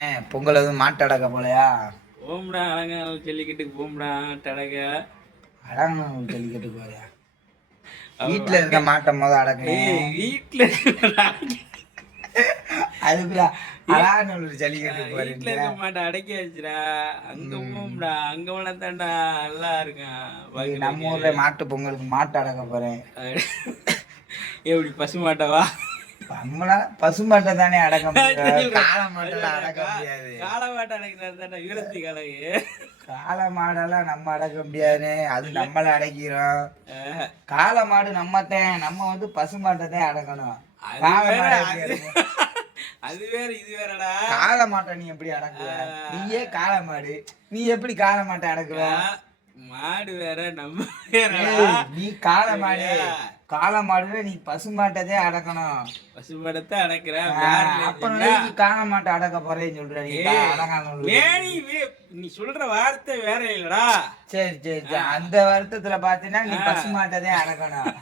ஏ, பொங்கல் எதுவும் மாட்டடக்க போலையா? போம்டா அழகா ஜல்லிக்கட்டுக்கு போம்டா டடக அடங்க ஜல்லிக்கட்டு போறியா? வீட்டுல இருக்க மாட்டை முத அடக்கணும் ஏய் வீட்டுல அதுக்குள்ள அழகான ஒரு ஜல்லிக்கட்டு வீட்டுல போறீங்க இருக்க மாட்டேன் அடக்கியாச்சுடா அங்க போம்டா அங்க வளர்த்தாண்டா நல்லா இருக்கான் நம்ம ஊர்ல மாட்டு பொங்கலுக்கு மாட்டு அடக்க போறேன் எப்படி பசு மாட்டவா நம்மளா பசு மாட்டை தானே அடக்க முடியும். காளை மாட்டெல்லாம் அடக்க முடியாது. காளை மாட்டை அடக்கிறாரு தானே வீரத்தி கலகு காளை மாடெல்லாம் நம்ம அடக்க முடியாது. அது நம்மள அடக்கிறோம். காளை மாடு நம்மத்தான். நம்ம வந்து பசு மாட்டை தான் அடக்கணும். அது காளை வேற, மாடை? அது வேற இது வேறடா. காளை மாட்டை நீ எப்படி அடக்குவ? நீயே காளை மாடு. நீ எப்படி காளை மாட்டை அடக்குவ? மாடு வேற நம்ம நீ காளை மாடு. காளை மாடுல நீ பசு மாட்டதே அடக்கணும் பசு மாடத்தை அடக்கிறேன் அப்புறம் நீ காளை மாட்டை அடக்க போறேன்னு சொல்ற நீ வே- நீ சொல்ற வார்த்தை வேற இல்லடா. சரி சரி அந்த வருத்தத்துல பாத்தீங்கன்னா நீ பசு மாட்டதே அடக்கணும்.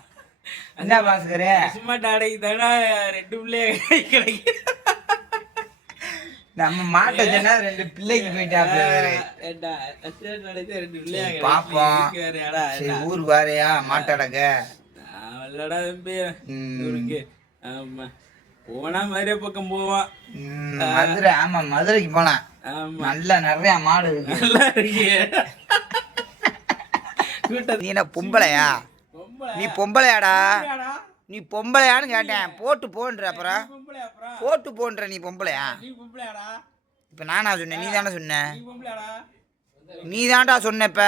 என்ன பாசுக்கரே பசு மாட்டை அடக்கி தானே ரெண்டு பிள்ளைய கிடைக்கு நம்ம மாட்டை சொன்னா ரெண்டு பிள்ளைக்கு கிடைக்கு. பாப்போம். சரி ஊருக்கு வாரியா? மாட்டடக்க நான் வரலடா தம்பி. ம். ஊருக்கு. ஆமா. போனா மதுரை பக்கம் போவான். மதுரை ஆமா மதுரைக்கு ஆமா. நல்ல நிறைய மாடு இருக்கு. நல்லா இருக்கு. கூட்டம் நீ என்ன பொம்பளையா? பொம்பளை. நீ பொம்பளையாடா? நீ பொம்பளையான்னு கேட்டேன். போட்டு போன்ற அப்புறம். போட்டு போன்ற நீ பொம்பளையா? நீ பொம்பளையாடா. இப்ப நானா சொன்னேன். நீ தானே சொன்ன? நீ தான்டா சொன்ன இப்ப.